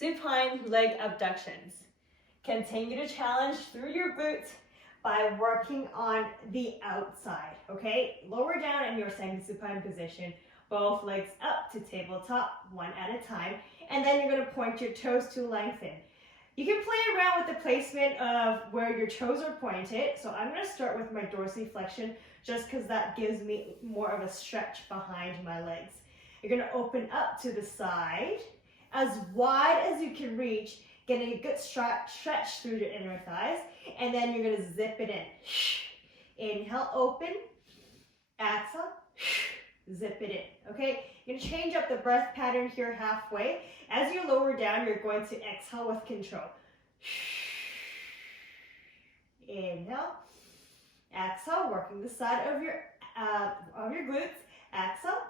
supine leg abductions. Continue to challenge through your glutes by working on the outside, okay? Lower down in your semi-supine position, both legs up to tabletop, one at a time, and then you're gonna point your toes to lengthen. You can play around with the placement of where your toes are pointed, so I'm gonna start with my dorsiflexion just because that gives me more of a stretch behind my legs. You're gonna open up to the side, as wide as you can reach, getting a good stretch through your inner thighs, and then you're gonna zip it in. Inhale, open, exhale, zip it in, okay? You're gonna change up the breath pattern here halfway. As you lower down, you're going to exhale with control. Inhale, exhale, working the side of your glutes, exhale,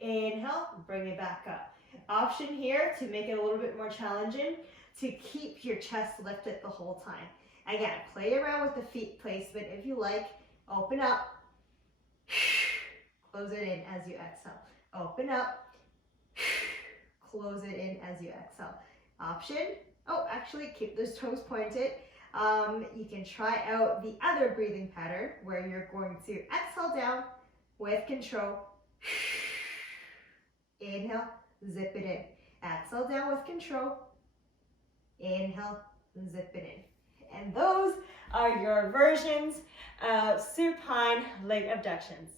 inhale, bring it back up. Option here to make it a little bit more challenging to keep your chest lifted the whole time. Again, play around with the feet placement if you like. Open up, close it in as you exhale. Open up, close it in as you exhale. Option, actually keep those toes pointed. You can try out the other breathing pattern where you're going to exhale down with control. Inhale, zip it in. Exhale down with control. Inhale, zip it in. And those are your versions of supine leg abductions.